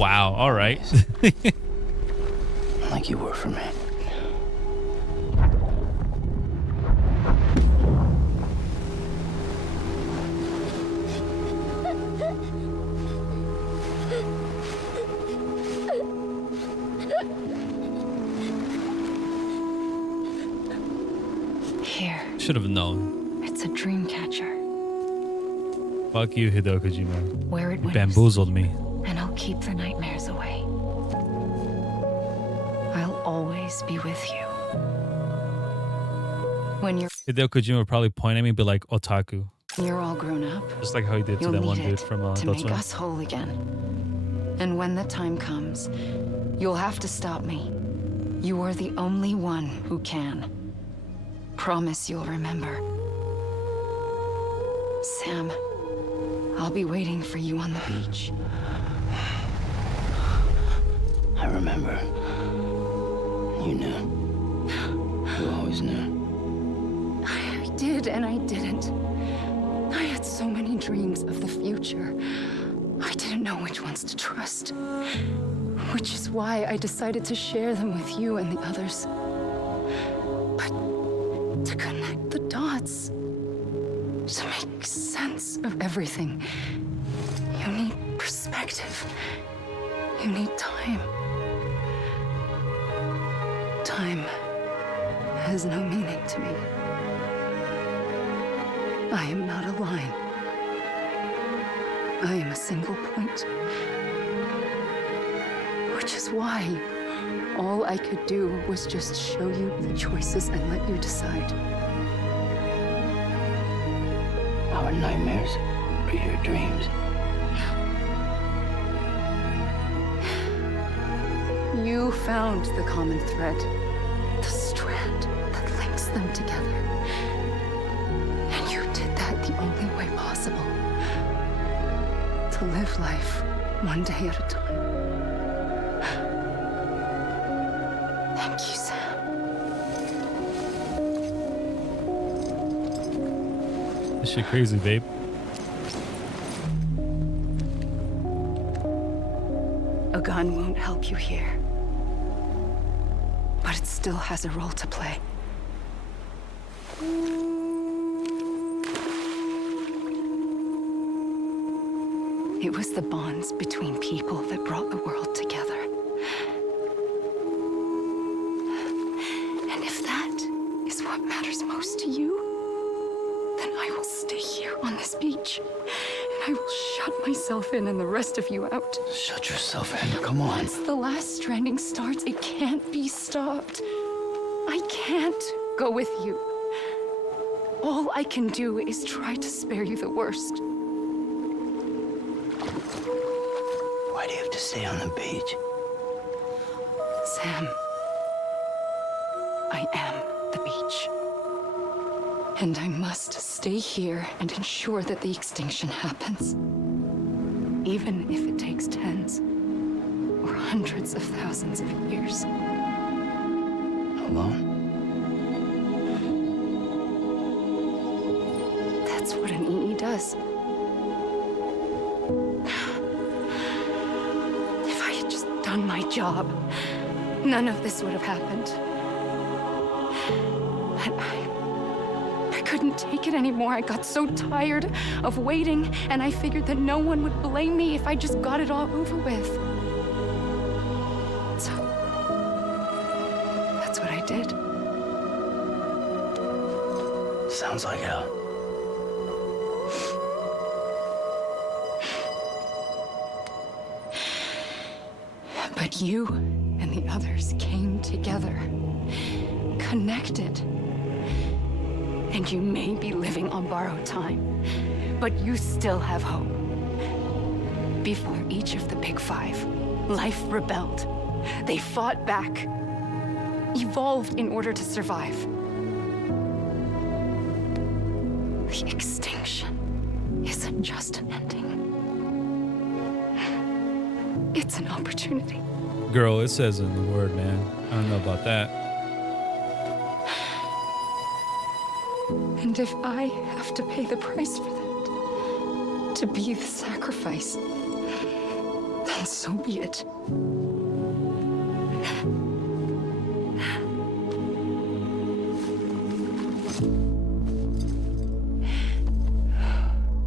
Wow. All right. Like you were for me. Here, Should have known. it's a dream catcher. Fuck you, Hideo Kojima. Wear it You when bamboozled me. you sleep, and I'll keep the nightmares away. I'll always be with you. When Hideo Kojima would probably point at me and be like, otaku. you're all grown up, Just like how he did to you'll that need one dude it from to Adult make Swim. us whole again. And when the time comes, you'll have to stop me. You are the only one who can. Promise you'll remember. Sam, I'll be waiting for you on the beach. I remember. You knew. You always knew. I did and I didn't. I had so many dreams of the future. I didn't know which ones to trust. Which is why I decided to share them with you and the others. But to connect the dots, to make sense of everything, you need perspective. You need time. Time has no meaning to me. I am not a line. I am a single point. Which is why all I could do was just show you the choices and let you decide. Our nightmares are your dreams. You found the common thread, the strand that links them together. And you did that the only way possible. To live life one day at a time. Thank you, Sam. This shit crazy, babe. A gun won't help you here. But it still has a role to play. It was the bonds between people that brought the world together. And if that is what matters most to you, then I will stay here on this beach. And I will shut myself in and the rest of you out. Shut yourself in. Come on. Once the last stranding starts, it can't be stopped. I can't go with you. All I can do is try to spare you the worst. Why do you have to stay on the beach? Sam, I am the beach. And I must stay here and ensure that the extinction happens. Even if it takes tens or hundreds of thousands of years. Alone? That's what an EE does. If I had just done my job, none of this would have happened. But I couldn't take it anymore. I got so tired of waiting, and I figured that no one would blame me if I just got it all over with. So, that's what I did. Sounds like hell. But you and the others came together, connected. And you may be living on borrowed time, but you still have hope. Before each of the Big Five, life rebelled. They fought back, evolved in order to survive. The extinction isn't just an ending. It's an opportunity. Girl, it says in the word, man. I don't know about that. And if I have to pay the price for that, to be the sacrifice, then so be it.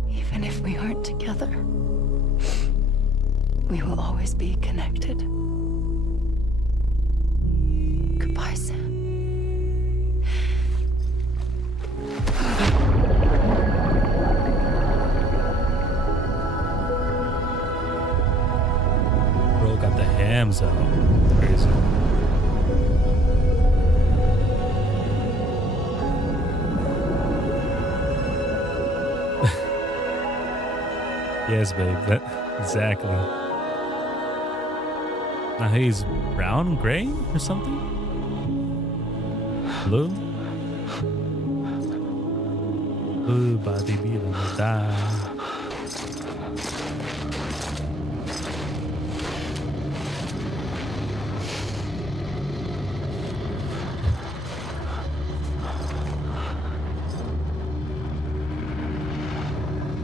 Even if we aren't together, we will always be connected. Goodbye, Sam. Bro got the hams out. Crazy. Yes, babe. That exactly. Now he's brown, gray, or something. Blue. Blue body be die.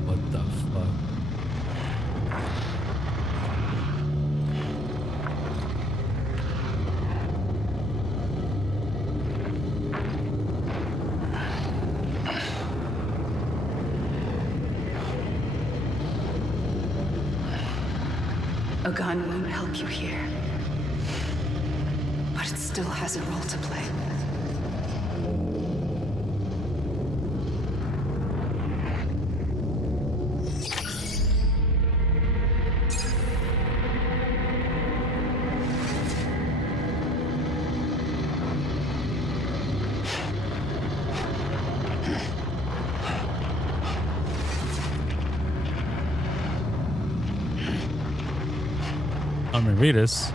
What the fuck? A gun won't help you here, but it still has a role to play. I'm gonna read this.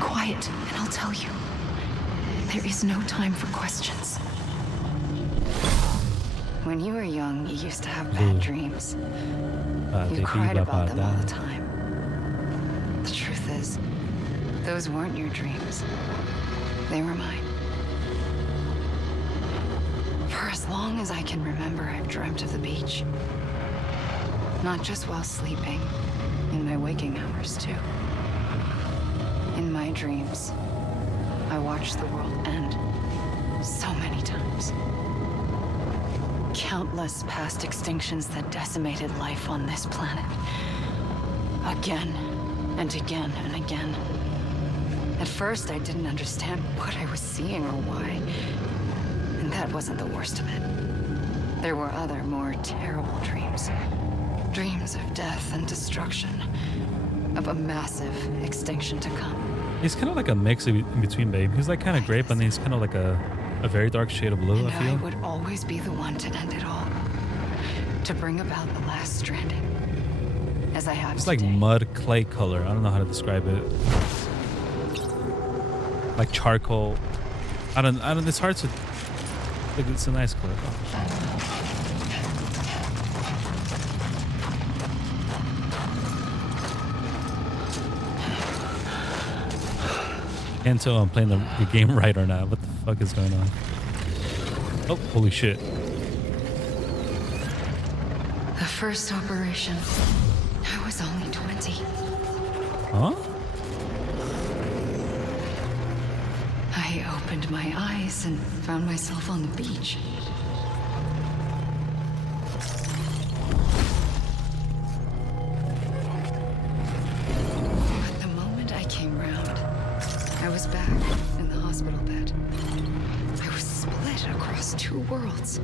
Quiet, and I'll tell you. There is no time for questions. When you were young, you used to have bad dreams. You cried about them all the time. The truth is, those weren't your dreams. They were mine. For as long as I can remember, I've dreamt of the beach. Not just while sleeping, in my waking hours too. In my dreams, I watched the world end so many times. Countless past extinctions that decimated life on this planet. Again and again and again. At first, I didn't understand what I was seeing or why. And that wasn't the worst of it. There were other, more terrible dreams. Dreams of death and destruction. Of a massive extinction to come. He's kind of like a mix in between, babe. He's like kind of grape, and he's kind of like a very dark shade of blue, And I feel. I would always be the one to end it all. To bring about the last stranding. As I have It's like today. mud clay color. I don't know how to describe it. Like charcoal. I don't, it's hard to, like, it's a nice color. Can't tell I'm playing the game right or not. What the fuck is going on? Oh, holy shit. The first operation. I was only 20. Huh? I opened my eyes and found myself on the beach. But the moment I came round, I was back in the hospital bed. I was split across two worlds.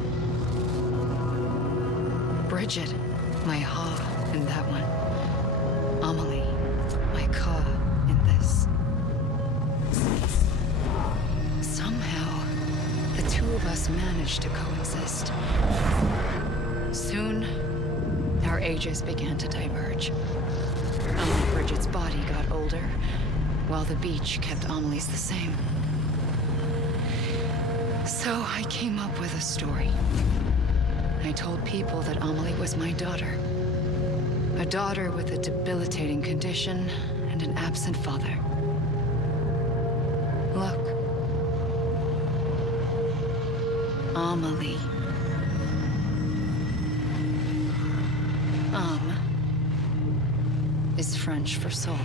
Bridget, my Ha in that one. Amelie, my Ka in this. Somehow, the two of us managed to coexist. Soon, our ages began to diverge. Bridget's body got older, while the beach kept Amelie's the same. So I came up with a story. I told people that Amelie was my daughter. A daughter with a debilitating condition and an absent father. Look. Amelie. is French for soul.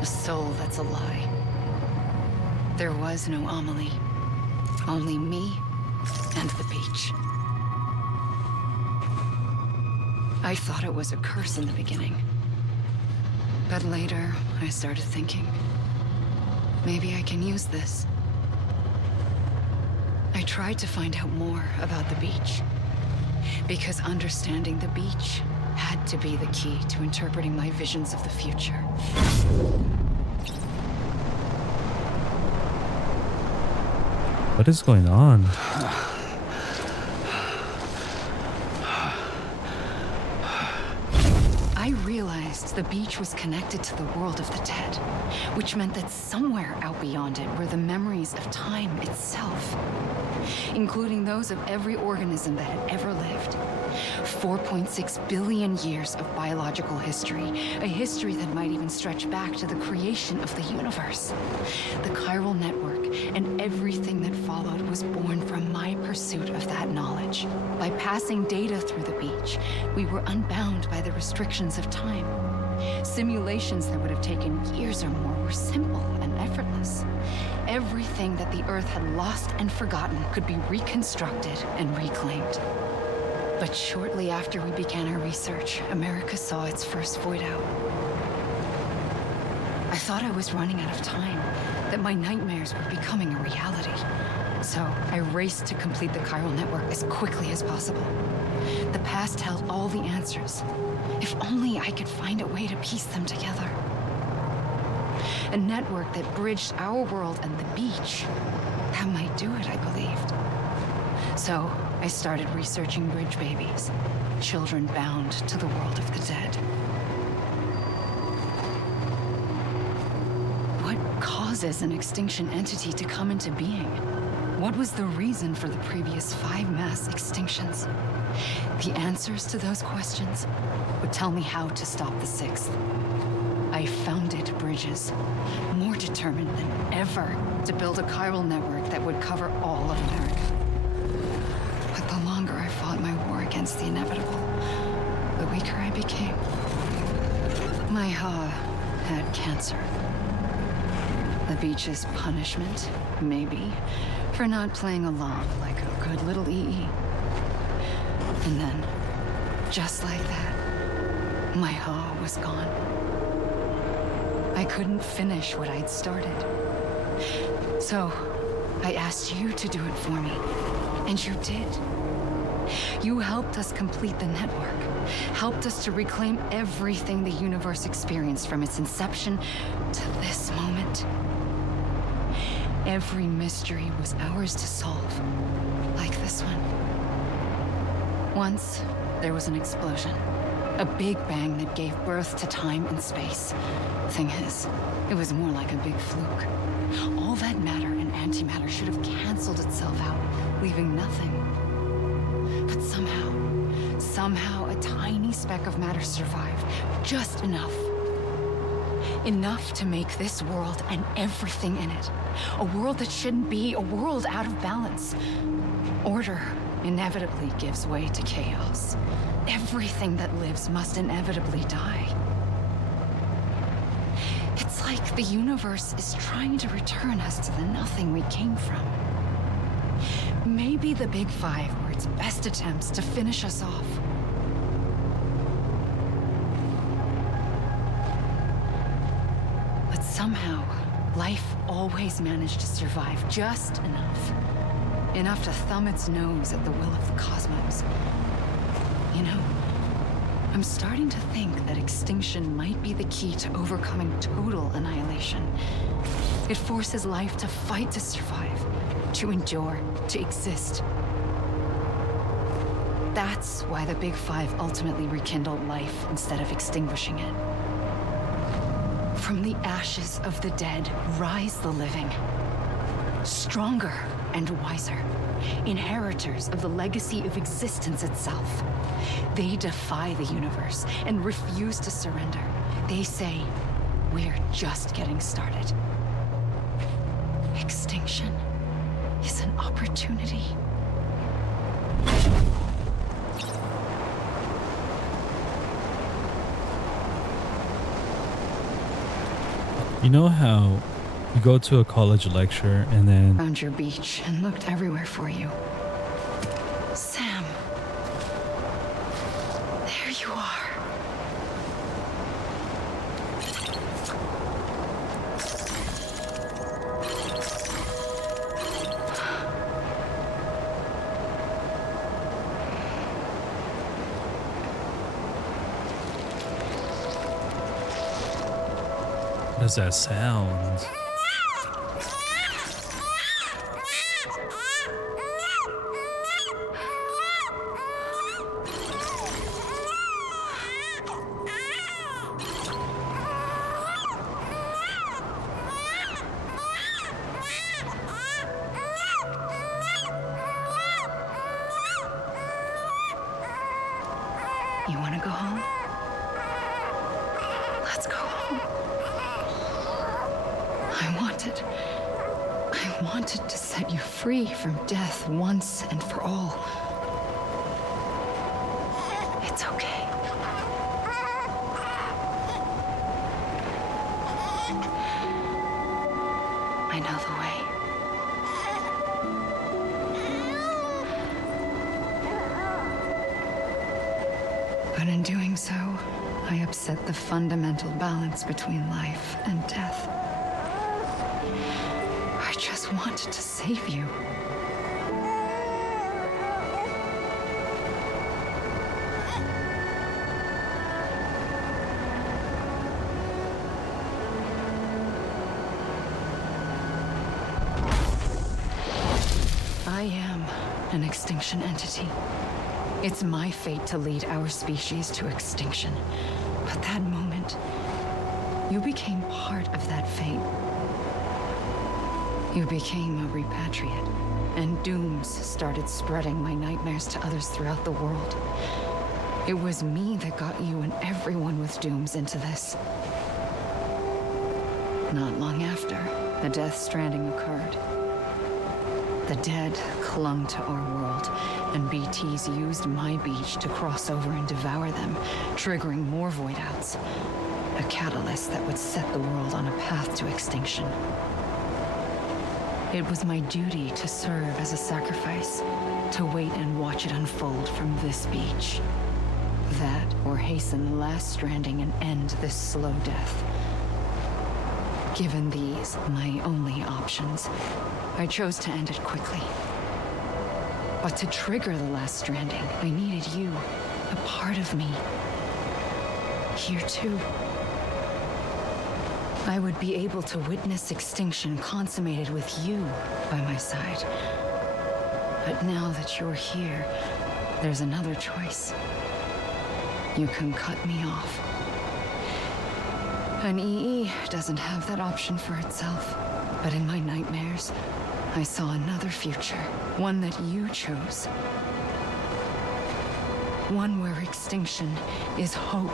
A soul that's a lie. There was no Amelie. Only me and the beach. I thought it was a curse in the beginning. But later, I started thinking, maybe I can use this. I tried to find out more about the beach. Because understanding the beach had to be the key to interpreting my visions of the future. What is going on? I realized the beach was connected to the world of the dead, which meant that somewhere out beyond it were the memories of time itself, including those of every organism that had ever lived. 4.6 billion years of biological history, a history that might even stretch back to the creation of the universe. The chiral network and everything that followed was born from my pursuit of that knowledge. By passing data through the beach, we were unbound by the restrictions of time. Simulations that would have taken years or more were simple and effortless. Everything that the Earth had lost and forgotten could be reconstructed and reclaimed. But shortly after we began our research, America saw its first void out. I thought I was running out of time, that my nightmares were becoming a reality. So I raced to complete the chiral network as quickly as possible. The past held all the answers. If only I could find a way to piece them together. A network that bridged our world and the beach. That might do it, I believed. So I started researching bridge babies, children bound to the world of the dead. What causes an extinction entity to come into being? What was the reason for the previous 5 mass extinctions? The answers to those questions would tell me how to stop the 6th. I founded bridges, more determined than ever to build a chiral network that would cover all of America. But the longer I fought my war against the inevitable, the weaker I became. My Ha had cancer. The beach's punishment, maybe, for not playing along like a good little EE. And then, just like that, my Ha was gone. I couldn't finish what I'd started. So, I asked you to do it for me, and you did. You helped us complete the network, helped us to reclaim everything the universe experienced from its inception to this moment. Every mystery was ours to solve, like this one. Once, there was an explosion. A big bang that gave birth to time and space. Thing is, it was more like a big fluke. All that matter and antimatter should have canceled itself out, leaving nothing. But somehow a tiny speck of matter survived. Just enough. Enough to make this world and everything in it. A world that shouldn't be, a world out of balance. Order inevitably gives way to chaos. Everything that lives must inevitably die. It's like the universe is trying to return us to the nothing we came from. Maybe the Big Five were its best attempts to finish us off. But somehow, life always managed to survive just enough. Enough to thumb its nose at the will of the cosmos. You know, I'm starting to think that extinction might be the key to overcoming total annihilation. It forces life to fight to survive, to endure, to exist. That's why the Big Five ultimately rekindled life instead of extinguishing it. From the ashes of the dead rise the living. Stronger and wiser. Inheritors of the legacy of existence itself. They defy the universe and refuse to surrender. They say, we're just getting started. Extinction is an opportunity. You know how you go to a college lecture and then Found your beach and looked everywhere for you. Sam. There you are. what does that sound? You want to go home? Let's go home. I wanted to set you free from death once and for all. It's okay. I know the way. But in doing so, I upset the fundamental balance between life and death. I just wanted to save you. I am an extinction entity. It's my fate to lead our species to extinction. But that moment, you became part of that fate. You became a repatriate, and dooms started spreading my nightmares to others throughout the world. It was me that got you and everyone with dooms into this. Not long after, the Death Stranding occurred. The dead clung to our world, and BTs used my beach to cross over and devour them, triggering more void outs. A catalyst that would set the world on a path to extinction. It was my duty to serve as a sacrifice, to wait and watch it unfold from this beach. That, or hasten the last stranding and end this slow death. Given these, my only options, I chose to end it quickly. But to trigger the last stranding, I needed you, a part of me. Here too. I would be able to witness extinction consummated with you by my side. But now that you're here, there's another choice. You can cut me off. An EE doesn't have that option for itself. But in my nightmares, I saw another future. One that you chose. One where extinction is hope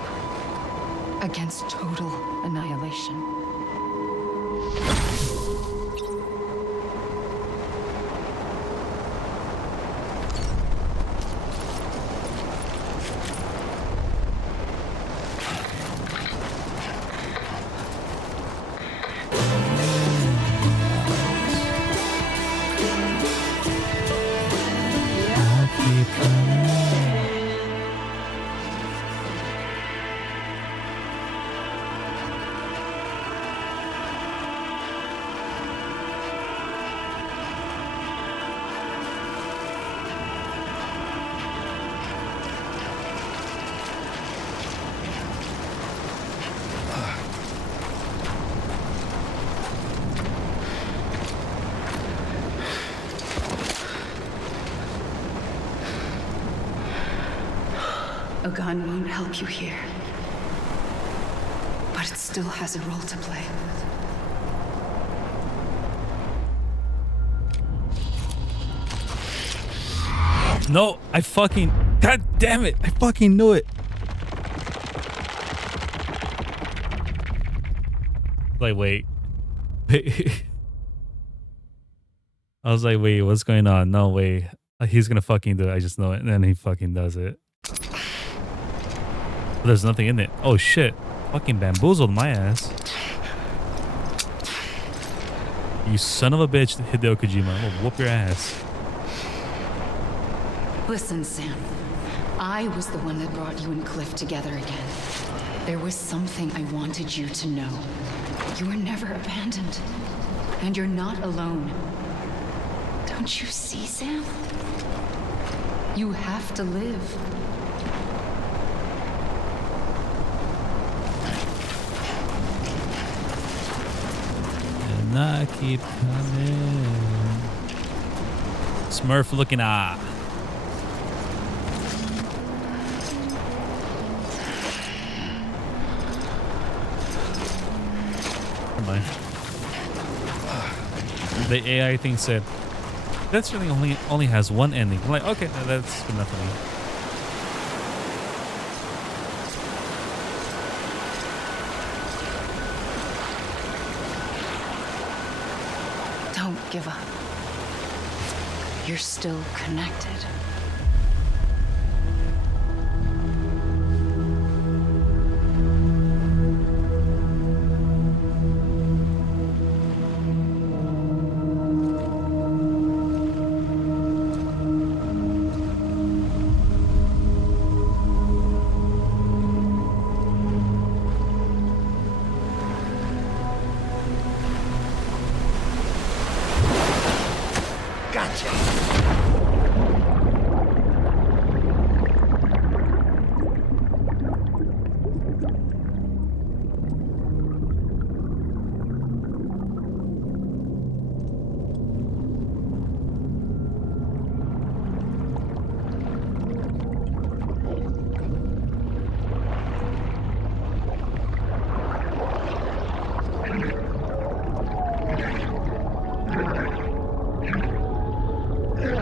against total annihilation. A gun won't help you here. But it still has a role to play. No, I fucking... God damn it. I fucking knew it. Like, wait. I was like, wait, what's going on? No, wait. He's gonna fucking do it. I just know it. And then he fucking does it. There's nothing in it. Oh, shit. Fucking bamboozled my ass. You son of a bitch, Hideo Kojima. I'm gonna whoop your ass. Listen, Sam. I was the one that brought you and Cliff together again. There was something I wanted you to know. You were never abandoned. And you're not alone. Don't you see, Sam? You have to live. And I keep coming. Smurf looking ah. Never mind. The AI thing said, that's really only has one ending. I'm like, okay, that's good enough for me. Don't give up. You're still connected.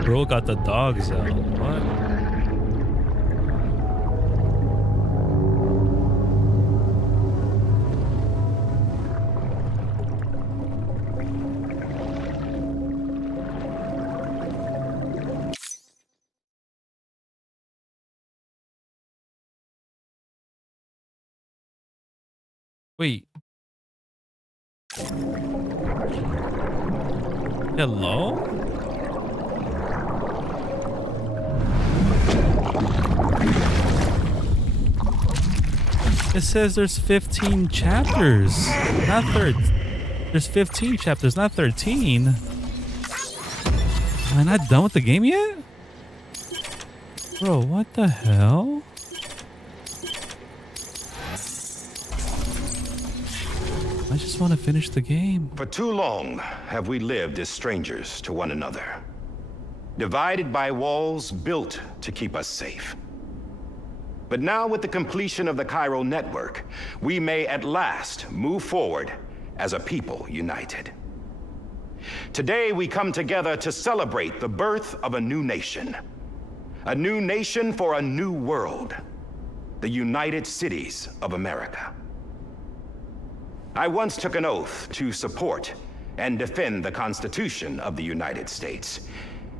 Bro got the dogs out. What? Wait. Hello? It says there's 15 chapters, not There's 15 chapters, not 13. Am I not done with the game yet? Bro, what the hell? I just want to finish the game. For too long have we lived as strangers to one another, divided by walls built to keep us safe. But now, with the completion of the Chiral network, we may at last move forward as a people united. Today, we come together to celebrate the birth of a new nation for a new world, the United Cities of America. I once took an oath to support and defend the Constitution of the United States,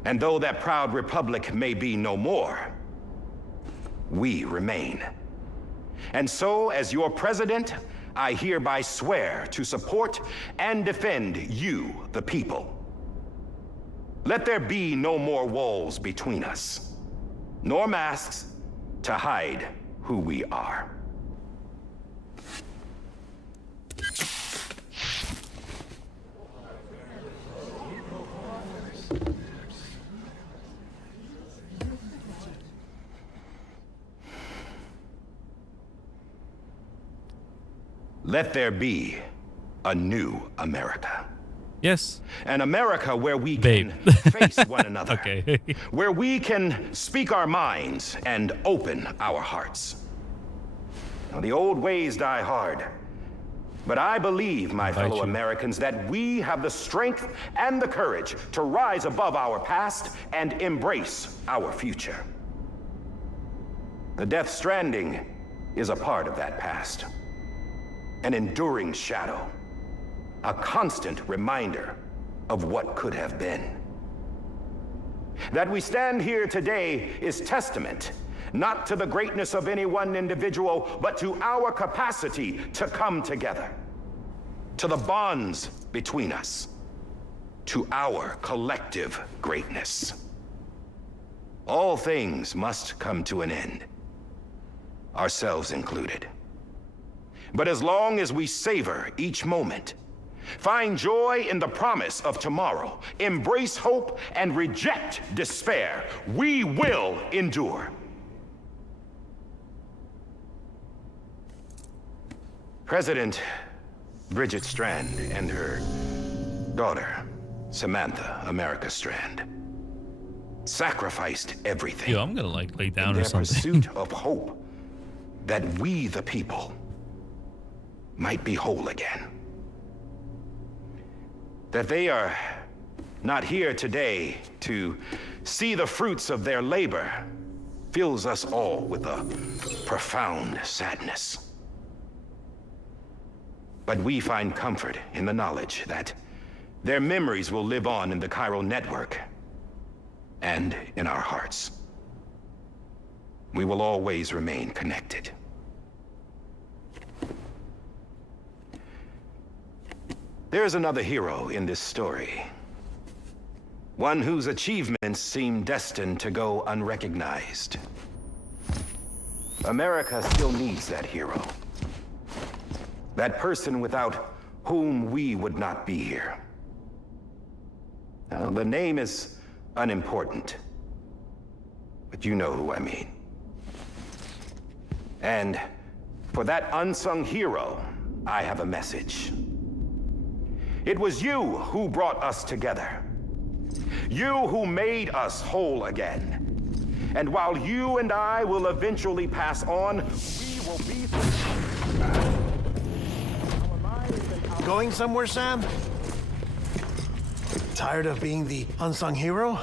and though that proud republic may be no more, we remain. And so, as your president, I hereby swear to support and defend you, the people. Let there be no more walls between us, nor masks to hide who we are. Let there be a new America. Yes. An America where we Babe. can face one another. Okay. Where we can speak our minds and open our hearts. Now, the old ways die hard. But I believe, my fellow Americans, that we have the strength and the courage to rise above our past and embrace our future. The Death Stranding is a part of that past. An enduring shadow. A constant reminder of what could have been. That we stand here today is testament, not to the greatness of any one individual, but to our capacity to come together. To the bonds between us. to our collective greatness. All things must come to an end, ourselves included. But as long as we savor each moment, find joy in the promise of tomorrow, embrace hope, and reject despair, we will endure. President Bridget Strand and her daughter, Samantha America Strand, sacrificed everything. Yo, I'm gonna like lay down in or their something. pursuit of hope that we, the people, might be whole again. That they are not here today to see the fruits of their labor fills us all with a profound sadness. But we find comfort in the knowledge that their memories will live on in the chiral network and in our hearts. We will always remain connected. There's another hero in this story. One whose achievements seem destined to go unrecognized. America still needs that hero. That person without whom we would not be here. Now, the name is unimportant, but you know who I mean. And for that unsung hero, I have a message. It was you who brought us together. You who made us whole again. And while you and I will eventually pass on, we will be... Going somewhere, Sam? Tired of being the unsung hero?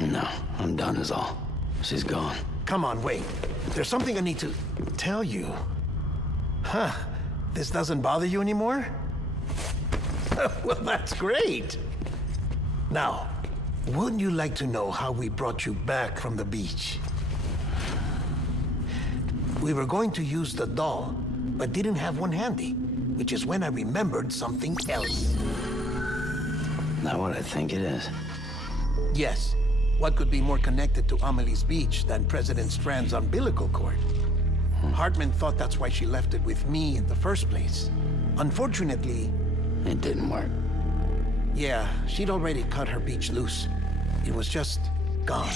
No, I'm done is all. She's gone. Come on, wait. There's something I need to tell you. Huh. This doesn't bother you anymore? Well, that's great. Now, wouldn't you like to know how we brought you back from the beach? We were going to use the doll, but didn't have one handy, which is when I remembered something else. Not what I think it is. Yes. What could be more connected to Amelie's beach than President Strand's umbilical cord? Hartman thought that's why she left it with me in the first place. Unfortunately... It didn't work. Yeah, she'd already cut her beach loose. It was just gone.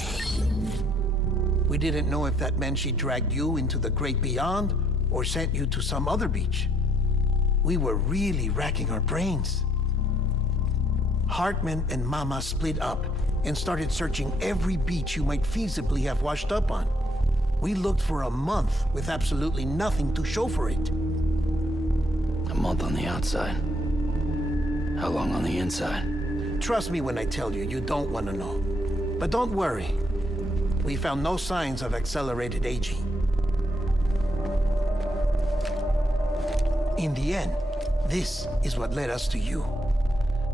We didn't know if that meant she dragged you into the great beyond or sent you to some other beach. We were really racking our brains. Hartman and Mama split up and started searching every beach you might feasibly have washed up on. We looked for a month with absolutely nothing to show for it. A month on the outside. How long on the inside? Trust me when I tell you, you don't want to know. But don't worry. We found no signs of accelerated aging. In the end, this is what led us to you.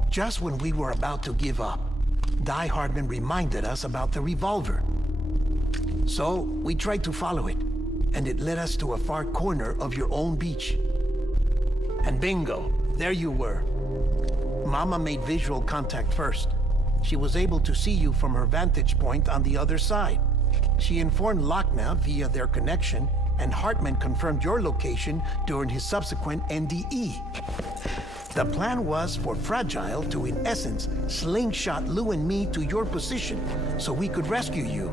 Just when we were about to give up, Die Hardman reminded us about the revolver. So, we tried to follow it, and it led us to a far corner of your own beach. And bingo, there you were. Mama made visual contact first. She was able to see you from her vantage point on the other side. She informed Lockna via their connection, and Hartman confirmed your location during his subsequent NDE. The plan was for Fragile to, in essence, slingshot Lou and me to your position so we could rescue you.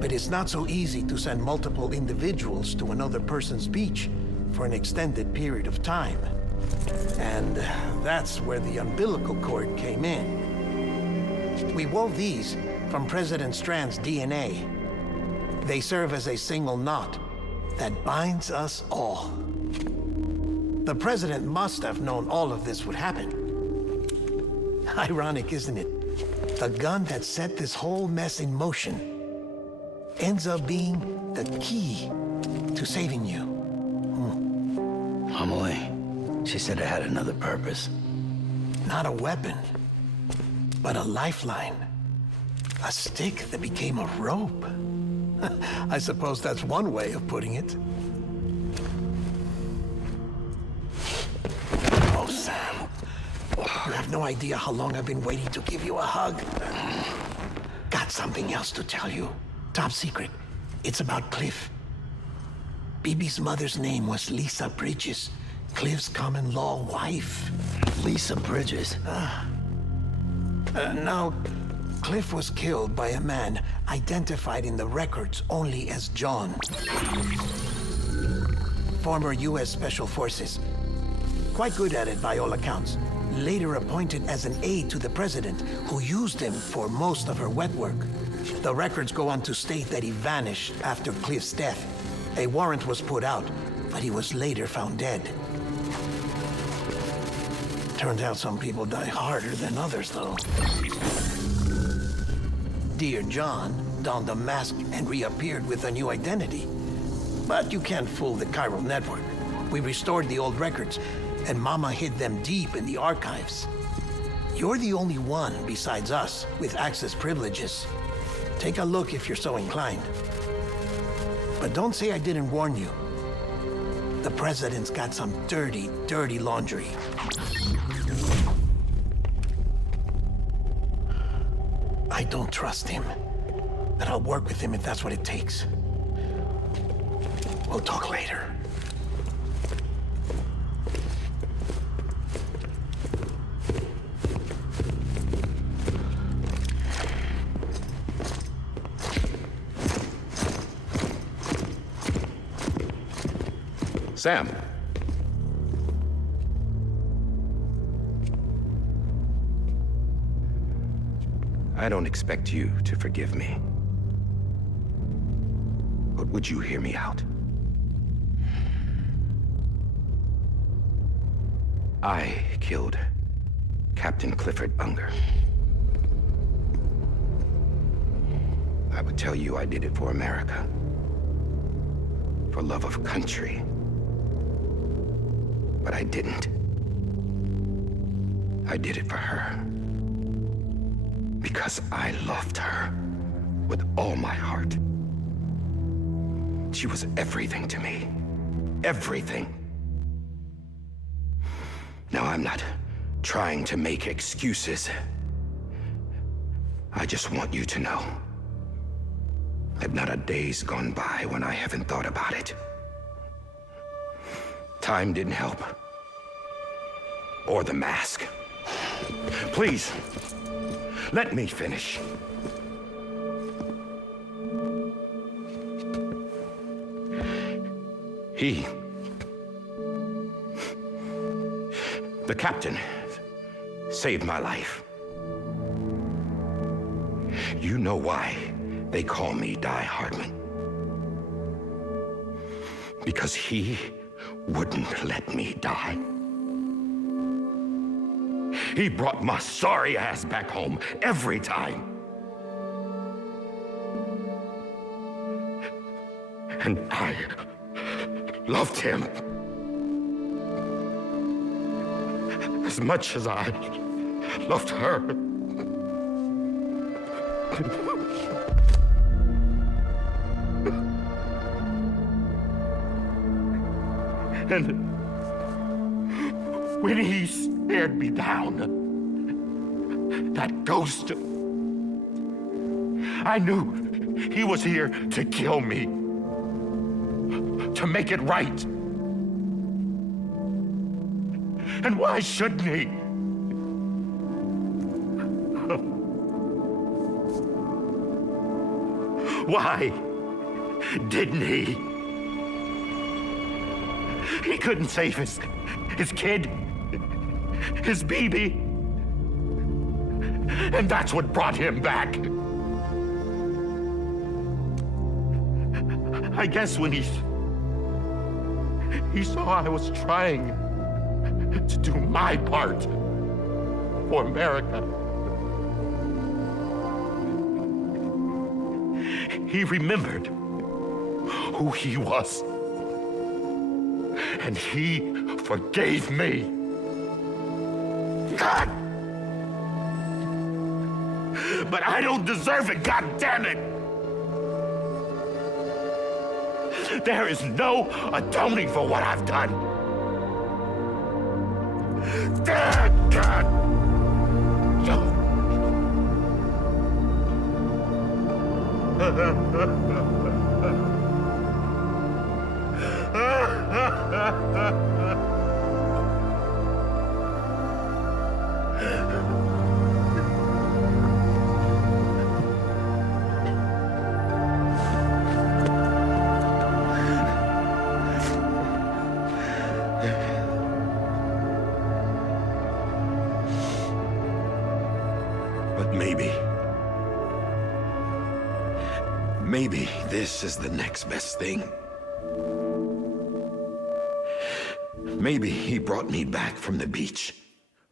But it's not so easy to send multiple individuals to another person's beach for an extended period of time. And that's where the umbilical cord came in. We wove these from President Strand's DNA. They serve as a single knot that binds us all. The President must have known all of this would happen. Ironic, isn't it? The gun that set this whole mess in motion ends up being the key to saving you. Amelie, she said it had another purpose. Not a weapon, but a lifeline. A stick that became a rope. I suppose that's one way of putting it. Oh, Sam. You have have no idea how long I've been waiting to give you a hug. Got something else to tell you. Top secret. It's about Cliff. BB's mother's name was Lisa Bridges, Cliff's common-law wife. Lisa Bridges. Now, Cliff was killed by a man identified in the records only as John. Former U.S. Special Forces. Quite good at it by all accounts. Later appointed as an aide to the president, who used him for most of her wet work. The records go on to state that he vanished after Cliff's death. A warrant was put out, but he was later found dead. Turns out some people die harder than others, though. Dear John donned a mask and reappeared with a new identity. But you can't fool the chiral network. We restored the old records, and Mama hid them deep in the archives. You're the only one besides us with access privileges. Take a look if you're so inclined. But don't say I didn't warn you. The president's got some dirty, dirty laundry. I don't trust him, but I'll work with him if that's what it takes. We'll talk later. Sam. I don't expect you to forgive me. But would you hear me out? I killed Captain Clifford Unger. I would tell you I did it for America. For love of country. But I didn't. I did it for her. Because I loved her with all my heart. She was everything to me. Everything. Now, I'm not trying to make excuses. I just want you to know that not a day's gone by when I haven't thought about it. Time didn't help. Or the mask. Please, let me finish. The captain, saved my life. You know why they call me Die Hardman. Because he wouldn't let me die. He brought my sorry ass back home every time. And I loved him as much as I loved her. And when he stared me down, that ghost, I knew he was here to kill me, to make it right. And why shouldn't he? Why didn't he? He couldn't save his kid, his baby. And that's what brought him back. I guess when he saw I was trying to do my part for America, he remembered who he was. And he forgave me. God! But I don't deserve it, God damn it! There is no atoning for what I've done. God! But maybe this is the next best thing. Maybe he brought me back from the beach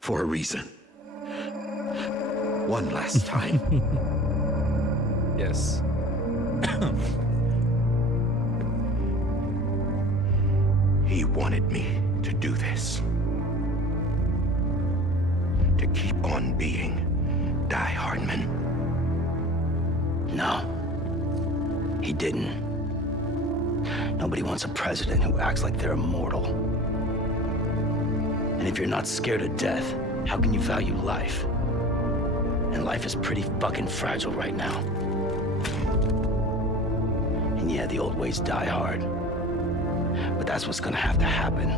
for a reason. One last time. Yes. He wanted me to do this. To keep on being Die Hardman. No. He didn't. Nobody wants a president who acts like they're immortal. And if you're not scared of death, how can you value life? And life is pretty fucking fragile right now. And yeah, the old ways die hard. But that's what's gonna have to happen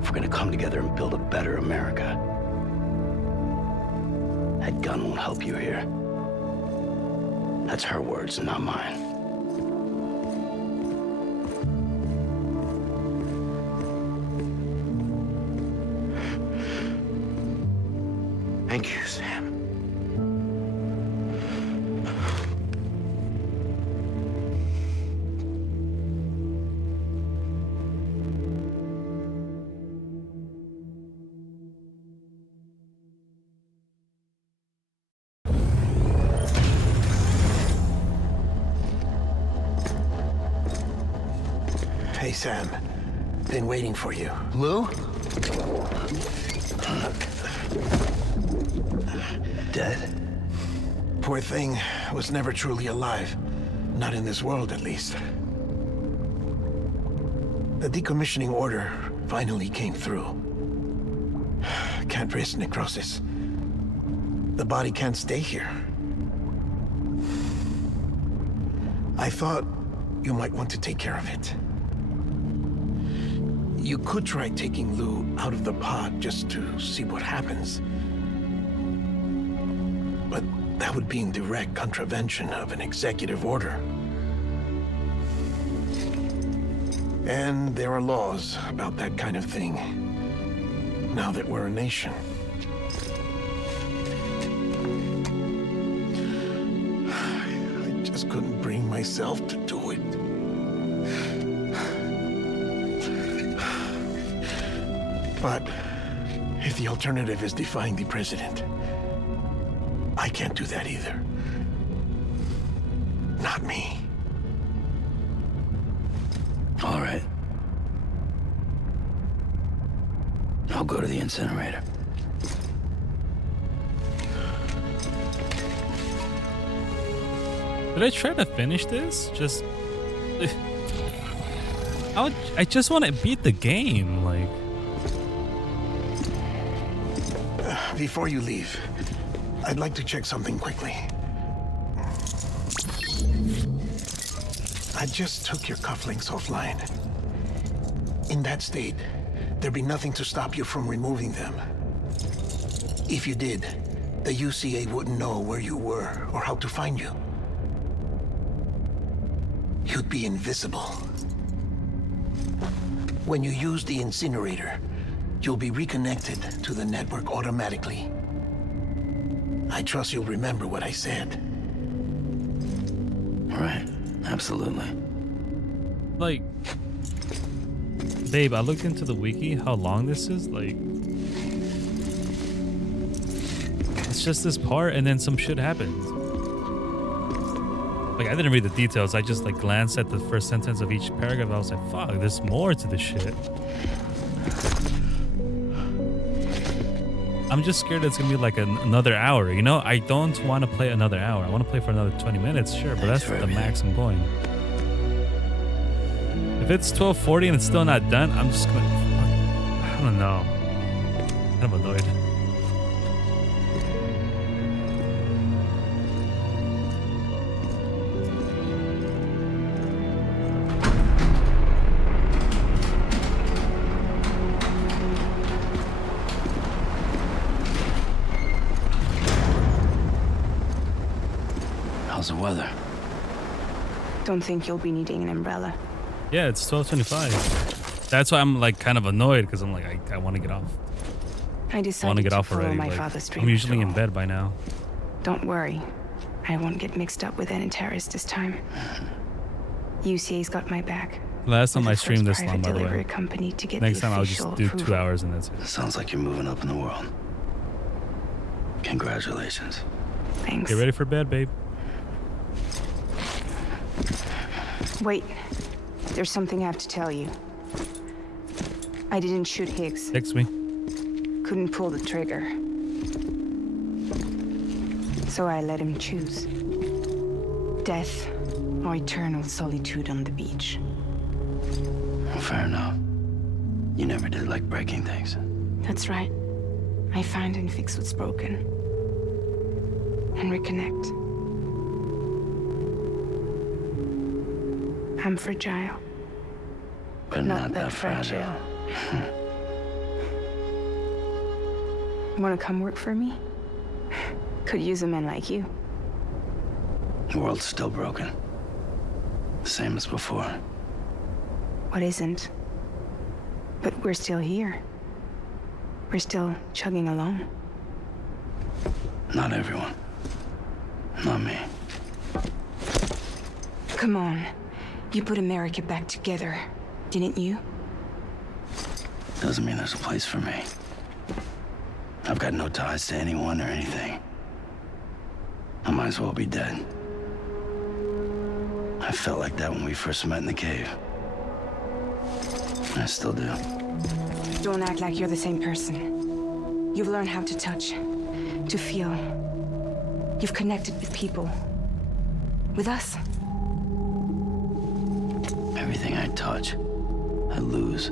if we're gonna come together and build a better America. That gun won't help you here. That's her words, not mine. Thank you, Sam. Hey, Sam. Been waiting for you. Lou? Dead? Poor thing was never truly alive. Not in this world, at least. The decommissioning order finally came through. Can't risk necrosis. The body can't stay here. I thought you might want to take care of it. You could try taking Lou out of the pod just to see what happens. But that would be in direct contravention of an executive order. And there are laws about that kind of thing, now that we're a nation. I just couldn't bring myself to do it. But if the alternative is defying the president, I can't do that either. Not me. All right. I'll go to the incinerator. Did I try to finish this? Just... I just want to beat the game, like... Before you leave, I'd like to check something quickly. I just took your cufflinks offline. In that state, there'd be nothing to stop you from removing them. If you did, the UCA wouldn't know where you were or how to find you. You'd be invisible. When you use the incinerator, you'll be reconnected to the network automatically. I trust you'll remember what I said. Right, absolutely. Like... Babe, I looked into the wiki, how long this is, like... It's just this part and then some shit happens. Like, I didn't read the details, I just like glanced at the first sentence of each paragraph, I was like, fuck, there's more to this shit. I'm just scared it's gonna be like another hour, you know? I don't want to play another hour. I want to play for another 20 minutes, sure, but that's the max I'm going. If it's 12:40 and it's still not done, I'm just gonna... I don't know. I'm annoyed. How's the weather? Don't think you'll be needing an umbrella. Yeah, it's 12:25. That's why I'm like kind of annoyed because I'm like, I want to get off. I I want decided to get to off follow already. my Like, father's dream. I'm usually in after all. bed by now. Don't worry. I won't get mixed up with any terrorists this time. UCA's got my back. Last time We're I the streamed first this long, private by the delivery way. company to get Next the time I'll just official do 2 approval. hours and that's it. Sounds like you're moving up in the world. Congratulations. Thanks. Get ready for bed, babe. Wait. There's something I have to tell you. I didn't shoot Higgs. Text me. Couldn't pull the trigger. So I let him choose. Death or eternal solitude on the beach. Well, fair enough. You never did like breaking things. That's right. I find and fix what's broken. And reconnect. I'm fragile. But Not not that fragile. Wanna come work for me? Could use a man like you. The world's still broken. The same as before. What isn't? But we're still here. We're still chugging along. Not everyone. Not me. Come on. You put America back together, didn't you? Doesn't mean there's a place for me. I've got no ties to anyone or anything. I might as well be dead. I felt like that when we first met in the cave. I still do. Don't act like you're the same person. You've learned how to touch, to feel. You've connected with people. With us. Everything I touch, I lose.